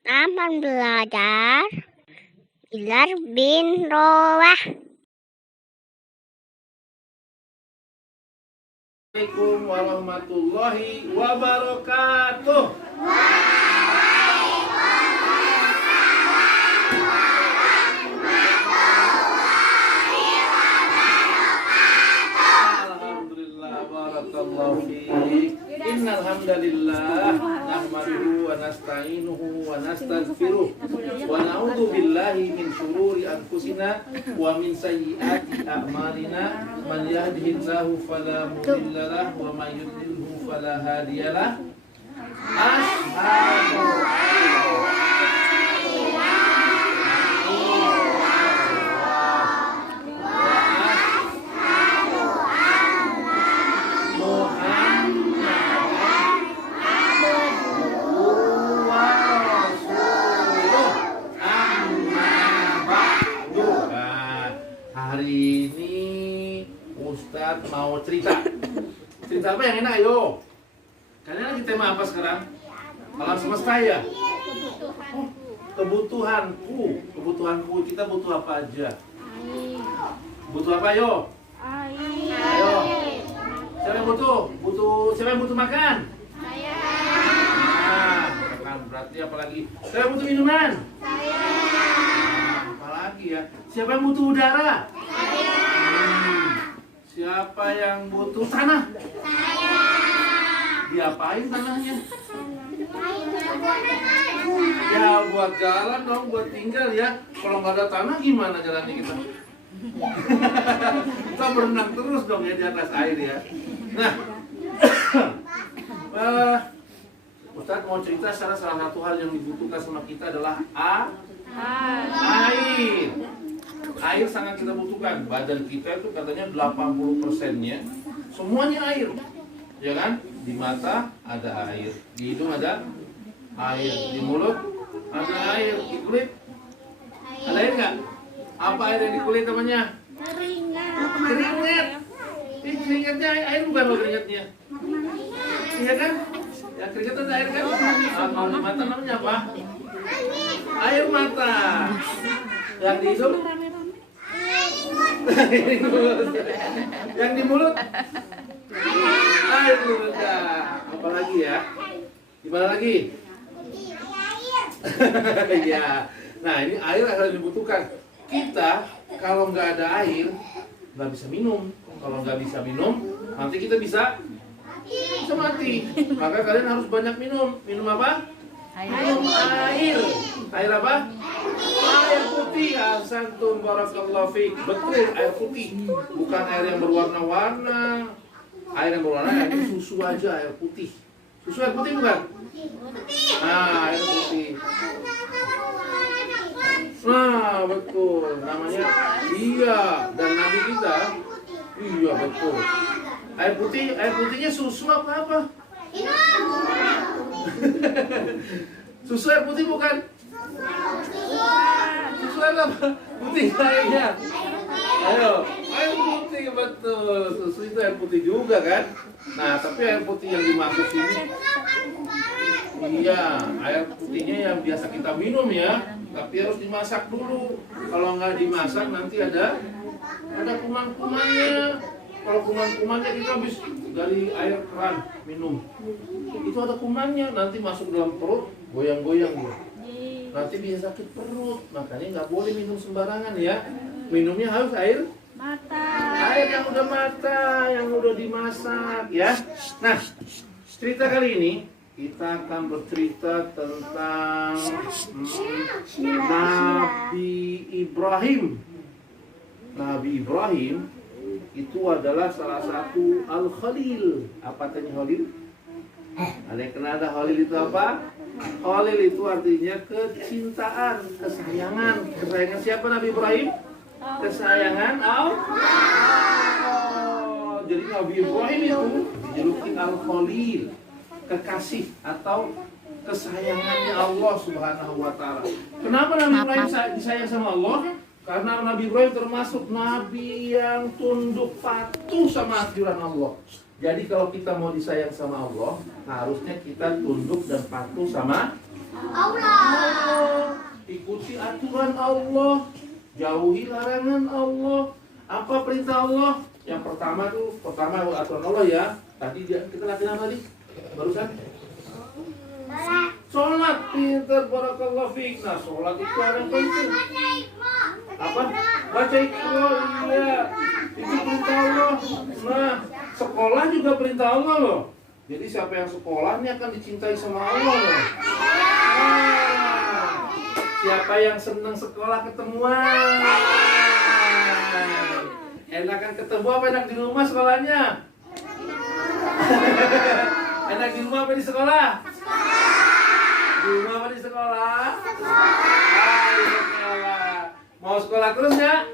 Taman belajar Bilal bin Rawah. Assalamualaikum warahmatullahi wabarakatuh. Alhamdulillah, barakallahu fiik. Innal hamdalillah nahmaduhu wa nasta'inuhu wa nastaghfiruh wa na'udzu billahi min syururi anfusina wa min sayyiati a'malina. Man yahdihillahu fala mudilla lahu wa man yudlilhu fala hadiyalah. Asyhadu hari ini Ustadz mau cerita. Cerita apa yang enak, ayo. Kalian lagi tema apa sekarang? Alam semesta ya? Oh, kebutuhanku. Kebutuhanku, kita butuh apa aja? Butuh apa, ayo? Ayo. Siapa yang butuh? Siapa yang butuh makan? Nah, makan berarti apa lagi? Siapa yang butuh minuman? Apalagi ya? Siapa yang butuh udara? Siapa yang butuh tanah? Diapain tanahnya? Ya buat jalan dong, buat tinggal ya. Kalau nggak ada tanah gimana jalannya kita? Kita berenang terus dong ya di atas air ya. Nah, Ustadz mau cerita salah satu hal yang dibutuhkan sama kita adalah air. Air sangat kita butuhkan. Badan kita itu katanya 80%-nya semuanya air. Ya kan? Di mata ada air, di hidung ada air, di mulut ada air, di kulit ada air nggak? Apa air yang di kulit namanya? Keringat. Keringatnya air bukan loh keringatnya. Iya kan? Ya keringat ada air kan? Kalau di mata namanya apa? Air mata. Yang di hidung? Yang di mulut? Air mulut. Apa lagi ya? Gimana lagi? Ya. Nah ini air yang dibutuhkan. Kita kalau nggak ada air nggak bisa minum. Kalau nggak bisa minum, nanti kita bisa mati. Maka kalian harus banyak minum. Minum apa? Minum air. Air apa? Air putih. Ahsantum barakallahu fiik. Betul, air putih. Bukan air yang berwarna-warna. Air yang berwarna ini susu aja, air putih. Susu air putih bukan? Nah, air putih. Nah, betul. Namanya iya. Dan Nabi kita, iya betul. Air putihnya susu apa? Susu air putih bukan? Susu air apa? Putih airnya. Ayo, air putih betul. Susu itu air putih juga kan? Nah, tapi air putih yang dimaksud ini, iya, air putihnya yang biasa kita minum ya. Tapi harus dimasak dulu. Kalau nggak dimasak nanti ada kuman-kumannya. Kalau kuman-kumannya kita habis dari air keran minum, itu ada kumannya. Nanti masuk dalam perut, goyang-goyang dia. Nanti bisa sakit perut. Makanya nggak boleh minum sembarangan ya. Minumnya harus air mata. Air yang udah mata, yang udah dimasak ya. Nah, cerita kali ini kita akan bercerita tentang Nabi Ibrahim. Nabi Ibrahim itu adalah salah satu Al-Khalil. Apa artinya Khalil? Ada yang kenal ada Khalil itu apa? Khalil itu artinya kecintaan, kesayangan. Kesayangan siapa Nabi Ibrahim? Kesayangan Allah. Jadi Nabi Ibrahim itu dijuluki Al-Khalil, kekasih atau kesayangannya Allah Subhanahu wa taala. Kenapa Nabi Ibrahim disayang sama Allah? Karena Nabi Ibrahim termasuk nabi yang tunduk patuh sama aturan Allah. Jadi kalau kita mau disayang sama Allah, harusnya kita tunduk dan patuh sama Allah. Ikuti aturan Allah, jauhi larangan Allah. Apa perintah Allah? Yang pertama aturan Allah ya. Tadi kita latihan apa tadi? Barusan? Sholat. Pintar, barakallahu fiik. Nah, sholat itu yang penting. Apa? Baca Iqra, iya. Itu perintah Allah. Nah, sekolah juga perintah Allah loh. Jadi siapa yang sekolah ini akan dicintai sama Allah loh. Nah, siapa yang senang sekolah ketemuan? Enakan ketemu apa enak di rumah sekolahnya? Enak di rumah apa di sekolah? Di rumah apa di sekolah? Di sekolah. Mau sekolah terus ya?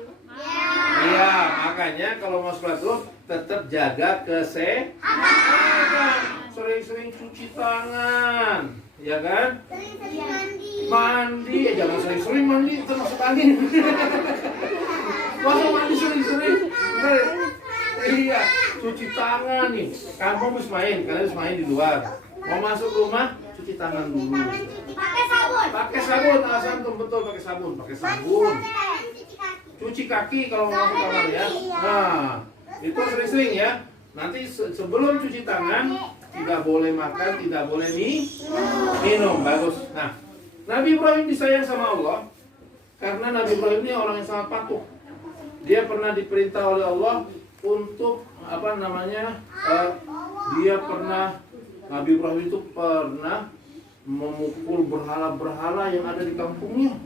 Iya, makanya kalau mau sekolah terus tetap jaga kesehatan. Sering-sering cuci tangan, ya kan? Mandi, ya jangan sering-sering mandi, itu masuk angin. Masa mandi sering-sering? Iya, cuci tangan nih. Kamu habis main, kalian habis main di luar. Mau masuk rumah, cuci tangan dulu. Pakai sabun, asam betul pakai sabun, Cuci kaki kalau mau masuk kamar ya. Nah, itu sering-sering ya. Nanti sebelum cuci tangan tidak boleh makan, tidak boleh minum. Bagus. Nah, Nabi Ibrahim disayang sama Allah karena Nabi Ibrahim ini orang yang sangat patuh. Dia pernah diperintah oleh Allah untuk Nabi Ibrahim itu pernah memukul berhala-berhala yang ada di kampungnya.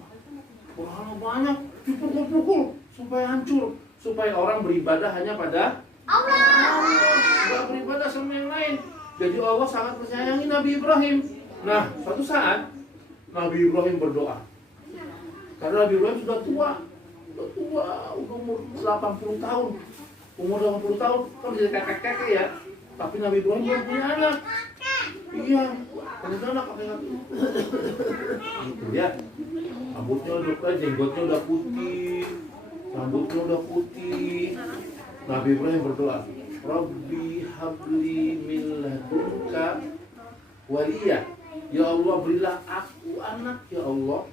Berhala banyak, dipukul-pukul supaya hancur, supaya orang beribadah hanya pada Allah. Tidak beribadah sama yang lain. Jadi Allah sangat menyayangi Nabi Ibrahim. Nah, suatu saat Nabi Ibrahim berdoa. Karena Nabi Ibrahim sudah tua, udah umur 80 tahun. Umur 80 tahun kan jadi kakek-kakek ya. Tapi Nabi Ibrahim belum punya anak. Iya, punya anak kakek-kakek. Gitu ya. Jenggotnya udah putih, rambutnya udah putih. Nabi Ibrahim berdoa, Rabbi habli min ladunka waliyah. Ya Allah, berilah aku anak ya Allah.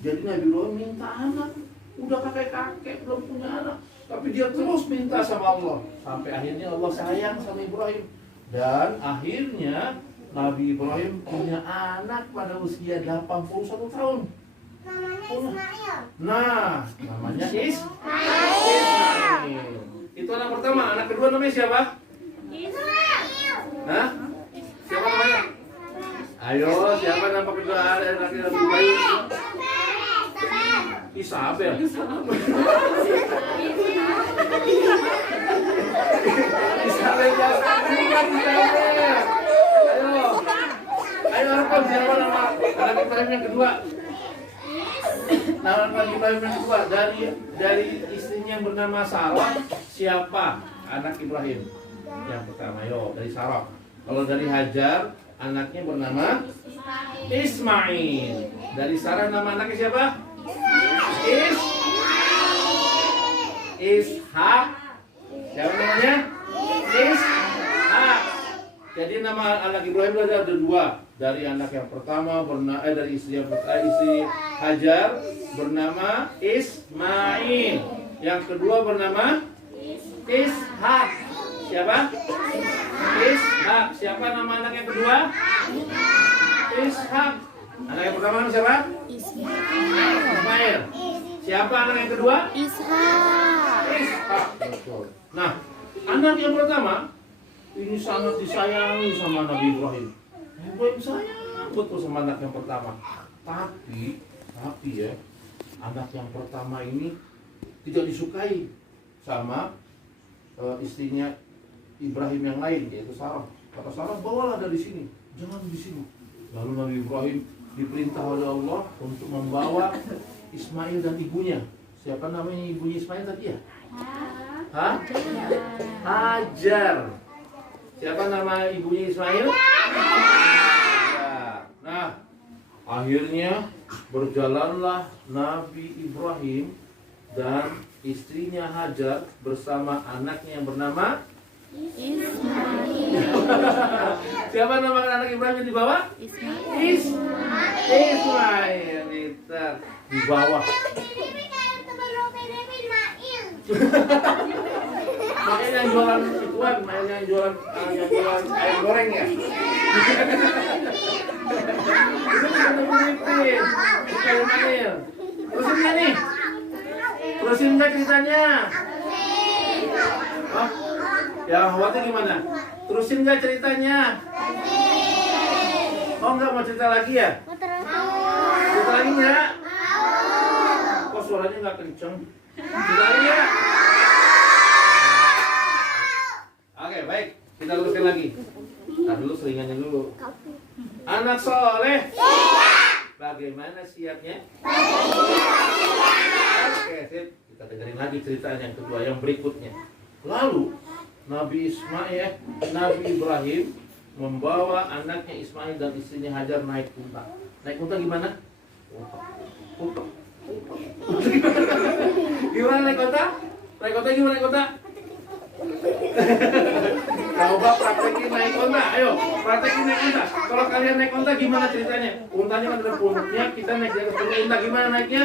Jadi Nabi Ibrahim minta anak. Udah kakek-kakek belum punya anak, tapi dia terus minta sama Allah. Sampai akhirnya Allah sayang sama Ibrahim. Dan akhirnya Nabi Ibrahim punya anak pada usia 81 tahun. Namanya Ismail. Nah, namanya Ismail. Itu anak pertama. Anak kedua namanya siapa? Ismail. Hah? Siapa namanya? Ayo, siapa nama kedua anak yang lebih baik? Isabel. Isabel jangan bukan Isabel. Ayo rekam siapa nama anak Ibrahim yang kedua? Nama anak Ibrahim yang kedua dari istrinya yang bernama Sarah. Siapa anak Ibrahim yang pertama? Yo, dari Sarah. Kalau dari Hajar, anaknya bernama Ismail. Dari Sarah nama anaknya siapa? Ishak. Siapa namanya? Ishak. Jadi nama anak Ibrahim ada dua. Dari anak yang pertama dari istri Hajar bernama Ismail. Yang kedua bernama Ishak. Siapa? Ishak. Siapa nama anak yang kedua? Ishak. Anak yang pertama siapa? Ismail. Siapa anak yang kedua? Ishak. Betul. Nah, anak yang pertama ini sangat disayangi sama Nabi Ibrahim. Ibrahim sayang betul sama anak yang pertama. Tapi ya, anak yang pertama ini tidak disukai sama istrinya Ibrahim yang lain, yaitu Sarah. Kata Sarah, bawalah dari sini, jangan di sini. Lalu Nabi Ibrahim diperintah oleh Allah untuk membawa Ismail dan ibunya. Siapa namanya ibunya Ismail tadi ya? Hah? Hajar. Siapa nama ibunya Ismail? Hajar. Nah, akhirnya berjalanlah Nabi Ibrahim dan istrinya Hajar bersama anaknya yang bernama Siapa nama anak Ibrahim yang di bawah? Ismail. Pintar. Di bawah. Makanya yang jualan ituan, yang jualan ayam goreng ya. Itu bukan Filipin, bukan Ismail. Terusin nggak nih? Terusin nggak ceritanya? Hah? Ya, Wati gimana? Terusin nggak ceritanya? Oh, nggak mau cerita lagi ya? Cerita lagi nggak? Kok suaranya nggak kenceng? Cerita lagi ya? Oke, baik. Kita teruskan lagi. Nah, dulu selingannya dulu. Anak soleh. Bagaimana siapnya? Oke, sip. Kita dengerin lagi ceritanya yang kedua, yang berikutnya. Lalu Nabi Ibrahim membawa anaknya Ismail dan istrinya Hajar naik unta. Naik unta gimana? Unta. Gimana naik unta? Naik unta gimana naik unta? Coba praktekin naik unta. Ayo, praktekin naik unta. Kalau kalian naik unta gimana ceritanya? Untanya kan ada punuknya, kita naik di atas punuk unta. Gimana naiknya?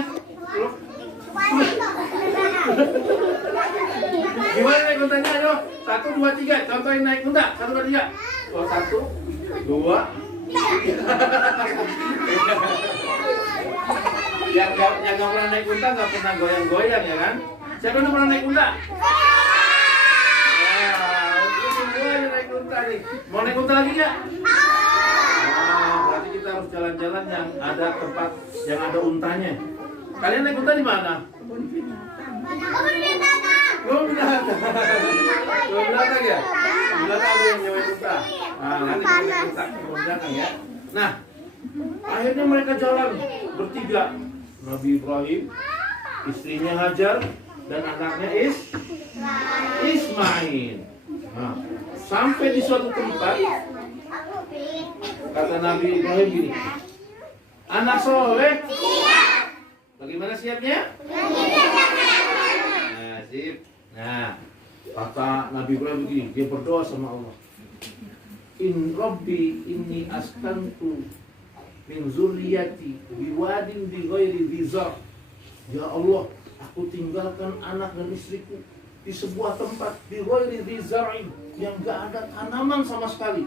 Gimana naik untanya? Ayo, 1, 2, 3. Contohin naik unta. 1, 2, 3. 1, 2, 3. Yang nggak pernah naik unta nggak pernah goyang-goyang ya kan? Siapa yang pernah naik unta? Naik unta nih. Mau naik unta lagi nggak? Berarti kita harus jalan-jalan yang ada tempat yang ada untanya. Kalian naik unta di mana? Kebun binatang ya? Binatang ada yang nyewain unta. Nah, nanti kita naik unta kebun binatang ya. Nah, akhirnya mereka jalan bertiga. Nabi Ibrahim, istrinya Hajar, dan anaknya Ismail. Nah, sampai di suatu tempat, kata Nabi Ibrahim gini, anak soleh, bagaimana siapnya? Nah, sip. Nah, kata Nabi Ibrahim begini, dia berdoa sama Allah. In Rabbi inni askantu min zurriyati biwadin bi ghairi dzar. Ya Allah, aku tinggalkan anak dan istriku di sebuah tempat di ghairi dzar'in yang enggak ada tanaman sama sekali.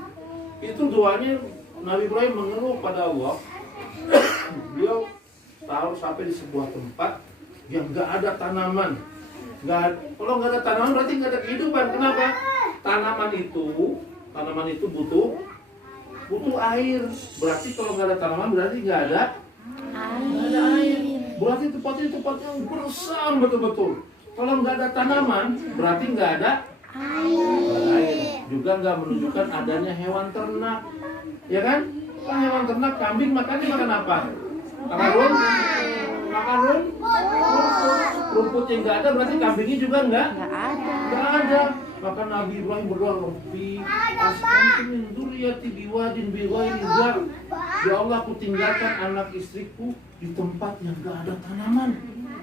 Itu doanya Nabi Ibrahim mengeluh pada Allah. Beliau tahu sampai di sebuah tempat yang enggak ada tanaman. Kalau enggak ada tanaman berarti enggak ada kehidupan. Kenapa? Tanaman itu butuh air. Berarti kalau nggak ada tanaman berarti nggak ada air. Berarti tempat yang bersam betul-betul. Kalau nggak ada tanaman berarti nggak ada air. Juga nggak menunjukkan adanya hewan ternak, ya kan? Kan hewan ternak, kambing makan apa? Makan rumput yang nggak ada berarti kambingnya juga nggak ada. Maka Nabi Ibrahim berdoa, Rabbi askantu min dzurriyyati biwadin bi ghairi dzar. Ya Allah, aku tinggalkan anak istriku di tempat yang enggak ada tanaman.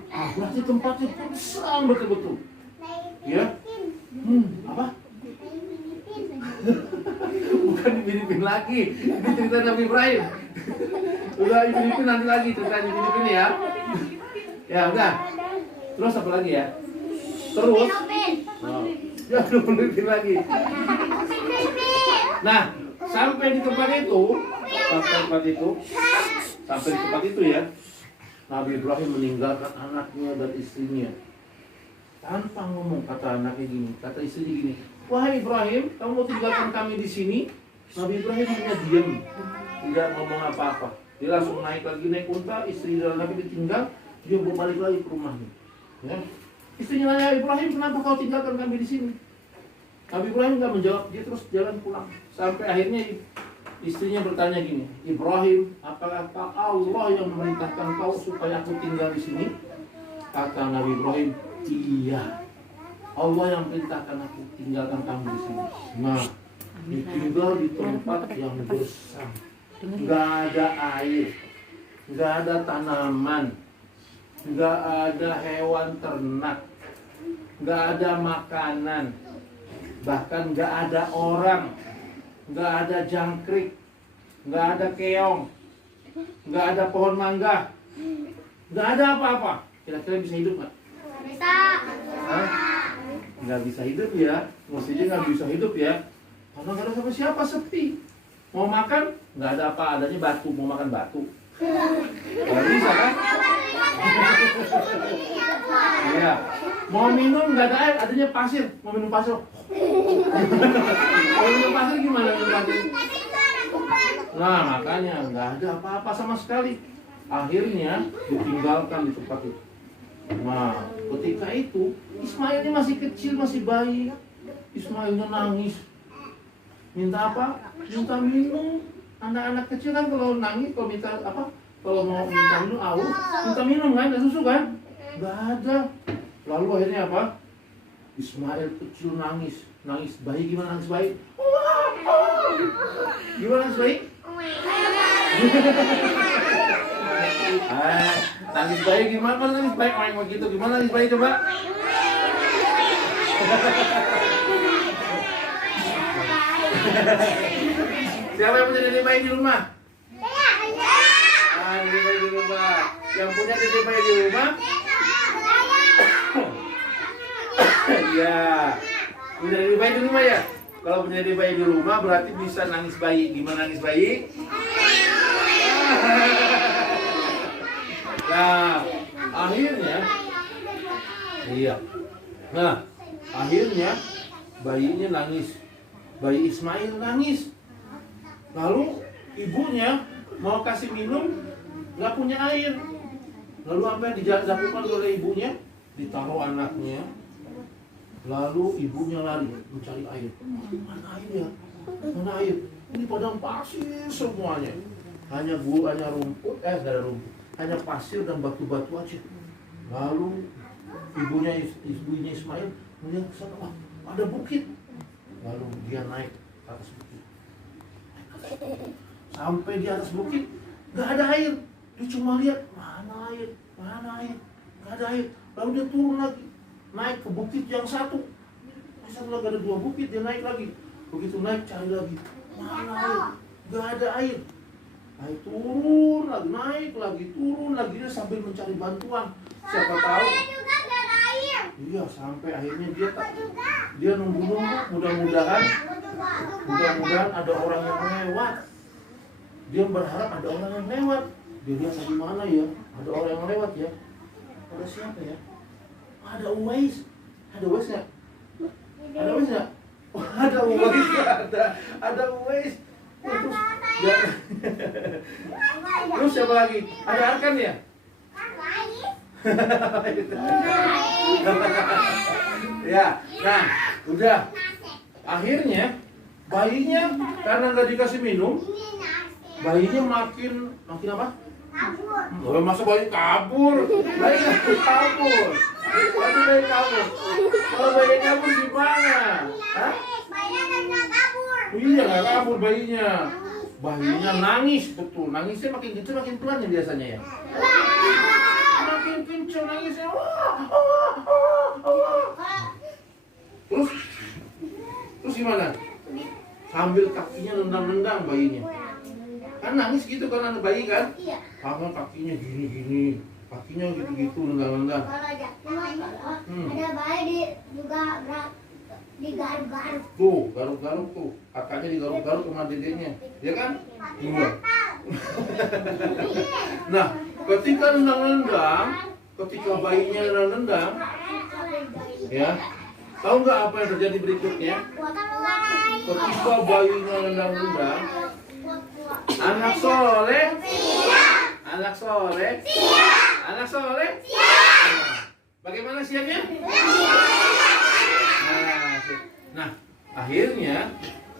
Berarti tempatnya kosong betul-betul. Ya? Apa? Bukan di Filipina lagi. Ini cerita Nabi Ibrahim. Udah di Filipina nanti lagi ceritanya di Filipina ya. Ya udah. Terus apa lagi ya? Terus. Ya, 20 menit lagi. Nah, sampai di tempat itu ya, Nabi Ibrahim meninggalkan anaknya dan istrinya. Tanpa ngomong, kata anaknya gini, kata istrinya gini, wahai Ibrahim, kamu mau tinggalkan kami di sini? Nabi Ibrahim hanya diam, tidak ngomong apa-apa. Dia langsung naik unta, istri dan Nabi ditinggal, dia balik lagi ke rumahnya. Ya. Istrinya nanya, Ibrahim, kenapa kau tinggalkan kami di sini? Nabi Ibrahim nggak menjawab, dia terus jalan pulang. Sampai akhirnya istrinya bertanya gini, Ibrahim, apakah Allah yang memerintahkan kau supaya aku tinggal di sini? Kata Nabi Ibrahim, iya. Allah yang perintahkan aku tinggalkan kamu di sini. Nah, tinggal di tempat yang bersam, nggak ada air, nggak ada tanaman, nggak ada hewan ternak, nggak ada makanan. Bahkan nggak ada orang, nggak ada jangkrik, nggak ada keong, nggak ada pohon mangga, nggak ada apa-apa. Kira-kira bisa hidup nggak? Bisa. Hah? Nggak bisa hidup ya, maksudnya nggak bisa hidup ya. Karena nggak ada sama siapa, sepi. Mau makan, nggak ada apa adanya batu, mau makan batu. Nggak bisa kan? Iya. Mau minum nggak ada air, adanya pasir. Mau minum pasir. Mau minum pasir gimana minum pasir? Nah makanya nggak ada apa-apa sama sekali. Akhirnya ditinggalkan di tempat itu. Nah ketika itu Ismail ini masih kecil, masih bayi. Ismailnya nangis. Minta apa? Minta minum. Anak-anak kecil kan kalau nangis, kalau minta apa? Kalau mau minta minum aus, minta minum kan, ada susu kan? Nggak ada. Lalu akhirnya apa? Ismail kecil nangis, nangis bayi. Gimana nangis bayi? Gimana nangis bayi? Nangis bayi gimana? Nangis bayi orang begitu. Gimana nangis bayi coba? Siapa yang punya dede bayi di rumah? Dede bayi di rumah. Yang punya dede bayi di rumah? Iya. Punya dede bayi di rumah ya? Kalau punya dede bayi di rumah berarti bisa nangis bayi. Gimana nangis bayi? Nah, akhirnya iya. Nah, akhirnya bayinya nangis. Bayi Ismail nangis. Lalu ibunya mau kasih minum, nggak punya air. Lalu apa yang dilakukan oleh ibunya? Ditaruh anaknya. Lalu ibunya lari mencari air. Mana air ya? Mana air? Ini padang pasir semuanya. Hanya rumput, nggak ada rumput. Hanya pasir dan batu-batu aja. Lalu ibunya Ismail melihat ke sana, wah, ada bukit. Lalu dia naik ke atas bukit. Sampai di atas bukit nggak ada air. Dia cuma lihat mana air, nggak ada air. Lalu dia turun lagi, naik ke bukit yang satu. Satu lagi ada 2 bukit, dia naik lagi. Begitu naik cari lagi, mana air, nggak ada air. Naik turun lagi, naik lagi, turun lagi, dia sambil mencari bantuan. Siapa tahu? Iya, sampai akhirnya dia nunggu, mudah-mudahan ada orang yang lewat. Dia berharap ada orang yang lewat. Dia lihat di mana ya? Ada orang yang lewat ya? Ada siapa ya? Ada Uwais. Ada Uwais nggak? Ada Uwais nggak? Oh, ada Uwais. Ada Uwais. Terus, ya. Terus siapa lagi? Ada Arkan ya? Ya, nah, udah. Akhirnya bayinya karena nggak dikasih minum, bayinya makin apa? Kabur. Masa bayi kabur? Bayi nggak kabur. Bayi kabur. Kalau bayi kabur gimana? Hah? Iya nggak kabur bayinya. Bayinya nangis betul. Nangisnya makin gitu makin pelan ya biasanya ya. Makin kencang nangisnya. Terus gimana? Sambil kakinya nendang-nendang bayinya. Kan nangis gitu kan anak bayi kan? Karena kakinya gini-gini, kakinya gitu-gitu nendang-nendang. Ada bayi juga digaruk-garuk. Tuh, garuk-garuk tuh. Kakaknya digaruk-garuk sama dedeknya. Ya kan? Iya. Nah, ketika nendang-nendang, ketika bayinya nendang-nendang, ya, tahu nggak apa yang terjadi berikutnya? Ketika bayinya nendang-nendang, anak soleh, anak soleh, anak soleh. Bagaimana siapnya? Nah, akhirnya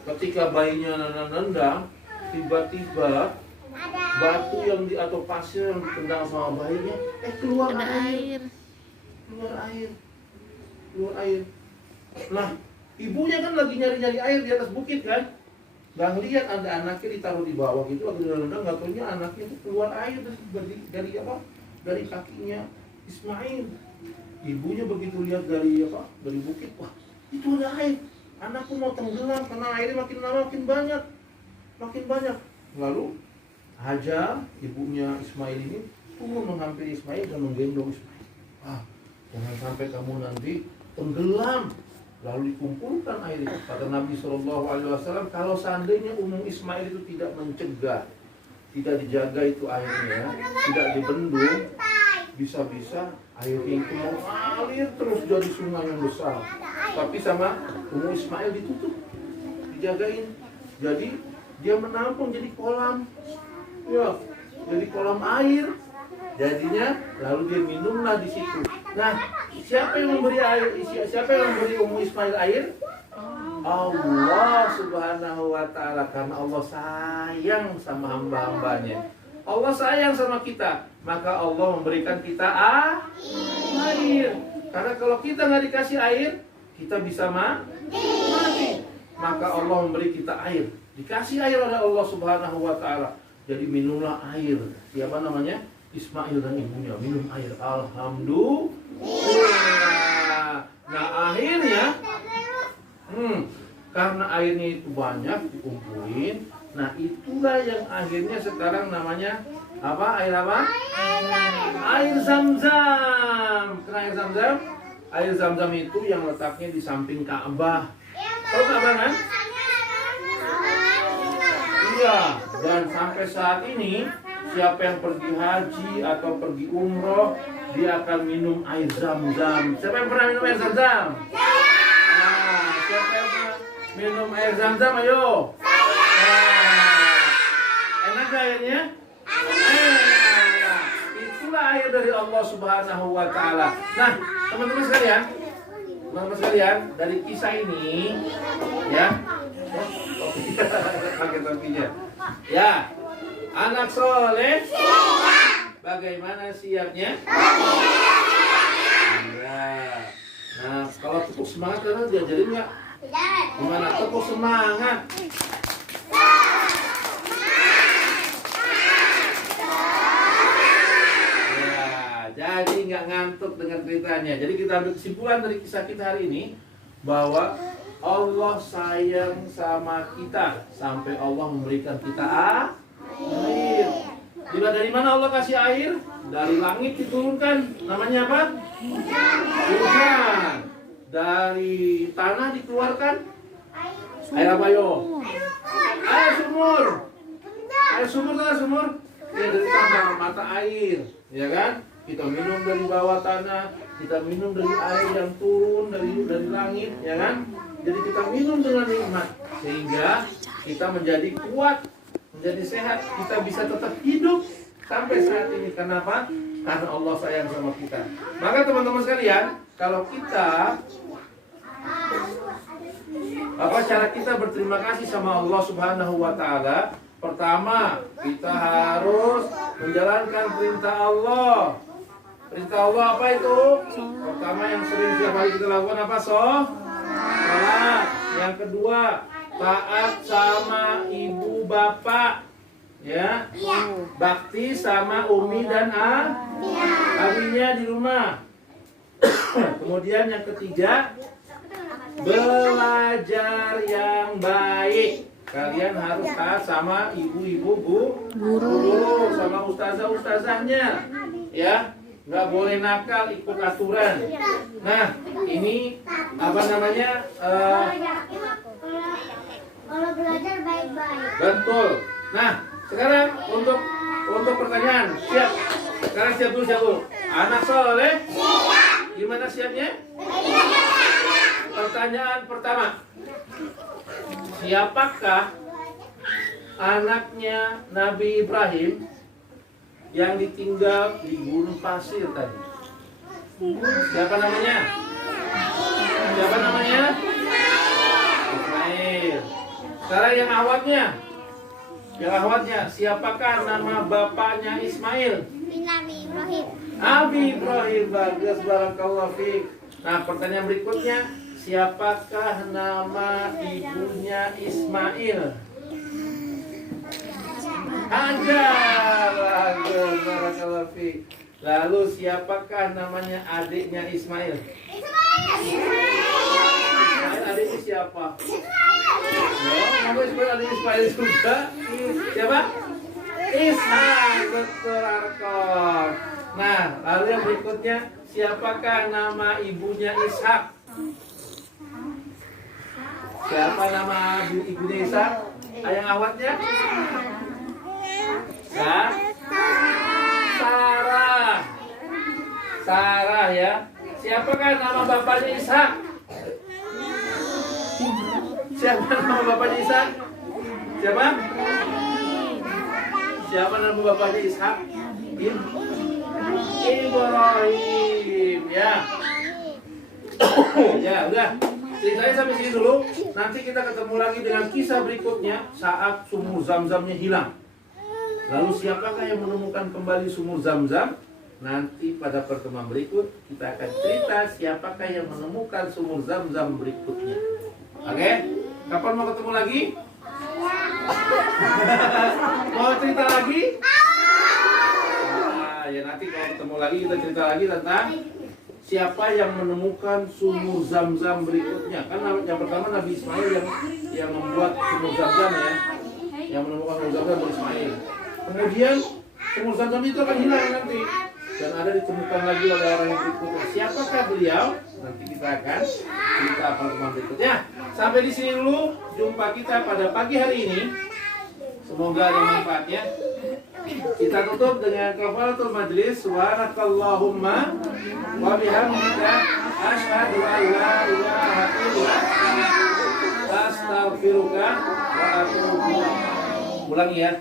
ketika bayinya nendang-nendang, tiba-tiba batu yang atau pasir yang ditendang sama bayinya, keluar air. Keluar air. Nah, ibunya kan lagi nyari-nyari air di atas bukit kan? Nggak ngeliat ada anaknya ditaruh di bawah gitu, lagi nendang, nggak taunya anaknya itu keluar air dari apa? Dari kakinya Ismail. Ibunya begitu lihat dari bukit, wah itu ada air. anakku mau tenggelam karena airnya makin lama makin banyak. Makin banyak. Lalu Hajar, ibunya Ismail ini turun menghampiri Ismail dan menggendong Ismail. Jangan sampai kamu nanti tenggelam. Lalu dikumpulkan air itu. Kata Nabi SAW, kalau seandainya Ismail itu tidak mencegah, tidak dijaga itu airnya, tidak dibendung, bisa-bisa airnya itu mengalir terus jadi sungai yang besar. Tapi sama Ismail ditutup, dijagain. Jadi dia menampung jadi kolam. Ya, jadi kolam air. Jadinya lalu dia minumlah di situ. Nah, siapa yang memberi air? Siapa yang memberi Ismail air? Allah Subhanahu wa taala, karena Allah sayang sama hamba-hambanya. Allah sayang sama kita, maka Allah memberikan kita air. Karena kalau kita nggak dikasih air, kita bisa mati. Maka Allah memberi kita air. Dikasih air oleh Allah Subhanahu wa taala. Jadi minumlah air. Siapa namanya? Ismail dan ibunya minum air. Alhamdulillah. Nah akhirnya karena airnya itu banyak dikumpulin. Nah itulah yang akhirnya sekarang namanya apa? Air apa? Air Zam-Zam. Kenapa air Zam-Zam? Air Zam-Zam itu yang letaknya di samping Ka'bah. Tahu Ka'bah kan? Iya. Dan sampai saat ini siapa yang pergi haji atau pergi umroh, dia akan minum air Zam-Zam. Siapa yang pernah minum air Zam-Zam? Nah, siapa yang pernah minum air Zam-Zam? Ayo. Enak gak airnya? Enak. Itulah air dari Allah Subhanahu wa taala. Nah, teman-teman sekalian, dari kisah ini ya. Pakai topinya. Ya. Anak soleh bagaimana siapnya? Ya. Nah, kalau tepuk semangat karena diajarin nggak? Gimana tepuk semangat? Ya, jadi nggak ngantuk dengan ceritanya. Jadi kita ambil kesimpulan dari kisah kita hari ini bahwa Allah sayang sama kita sampai Allah memberikan kita air. Dari mana Allah kasih air? Dari langit diturunkan. Namanya apa? Hujan. Dari tanah dikeluarkan air apa yo? Air sumur. Air sumur tanah sumur. Ya dari tanah mata air, ya kan? Kita minum dari bawah tanah, kita minum dari air yang turun dari langit, ya kan? Jadi kita minum dengan nikmat sehingga kita menjadi kuat, menjadi sehat, kita bisa tetap hidup sampai saat ini. Kenapa? Karena Allah sayang sama kita. Maka teman-teman sekalian, kalau kita cara kita berterima kasih sama Allah Subhanahu wa taala? Pertama, kita harus menjalankan perintah Allah. Perintah Allah apa itu? Pertama yang sering setiap hari kita lakukan apa? Salat. Yang kedua, taat sama ibu bapak, ya. Bakti sama umi dan abinya di rumah. Kemudian yang ketiga, belajar yang baik. Kalian harus taat sama ibu-ibu, guru, sama ustazah-ustazahnya, ya. Nggak boleh nakal, ikut aturan. Nah, ini apa namanya? Kalau belajar baik-baik. Betul. Nah, sekarang untuk pertanyaan, siap? Sekarang siap dulu. Anak soleh? Gimana siapnya? Pertanyaan pertama. Siapakah anaknya Nabi Ibrahim yang ditinggal di gurun pasir tadi? Siapa namanya? Ismail. Sekarang yang awatnya. Siapakah nama bapaknya Ismail? Nabi Ibrahim. Nabi Ibrahim. Bagus, barakallahu fiik. Nah, pertanyaan berikutnya, siapakah nama ibunya Ismail? Hajar. Bagus, barakallahu fiik. Lalu siapakah namanya adiknya Ismail? Ismail adiknya siapa? Ya, kamu disebut adik Ismail juga. Siapa? Ishak, betul Arkom. Nah, lalu yang berikutnya, siapakah nama ibunya Ishak? Siapa nama ibunya Ishak? Ayang awatnya? Sarah. Sarah ya. Siapakah nama bapaknya Ishak? Siapa nama bapaknya Ishak? Siapa? Siapa nama bapaknya Ishak? Ibrahim ya. Ya udah. Ceritanya sampai sini dulu. Nanti kita ketemu lagi dengan kisah berikutnya saat sumur Zam-Zamnya hilang. Lalu siapakah yang menemukan kembali sumur Zam-Zam? Nanti pada pertemuan berikut kita akan cerita siapakah yang menemukan sumur Zam-Zam berikutnya. Oke? Kapan mau ketemu lagi? Mau cerita lagi? Nah, ya nanti kalau ketemu lagi kita cerita lagi tentang siapa yang menemukan sumur Zam-Zam berikutnya. Kan yang pertama Nabi Ismail yang membuat sumur Zam-Zam ya. Yang menemukan sumur Zam-Zam Nabi Ismail. Kemudian sumur Zam-Zam itu akan hilang nanti dan ada ditemukan lagi oleh orang yang berikutnya. Siapakah beliau? Nanti kita akan cerita pertemuan berikutnya. Sampai di sini dulu jumpa kita pada pagi hari ini. Semoga ada manfaatnya. Kita tutup dengan kafaratul majlis. Subhanakallahumma wa bihamdika asyhadu an la ilaha illa anta astaghfiruka wa atubu ilaik. Ulangi ya.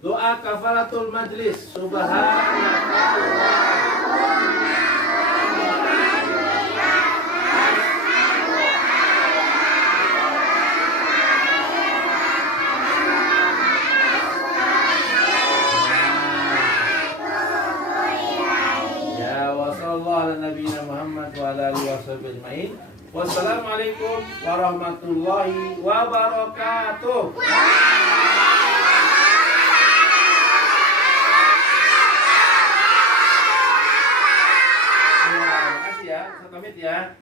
Doa kafaratul majlis. Subhanallah. Ya wa sallallahu ala nabiyina Muhammad wa ala alihi washabihi ajmain. Wassalamualaikum warahmatullahi wabarakatuh. Ya, makasih ya. Saya pamit ya.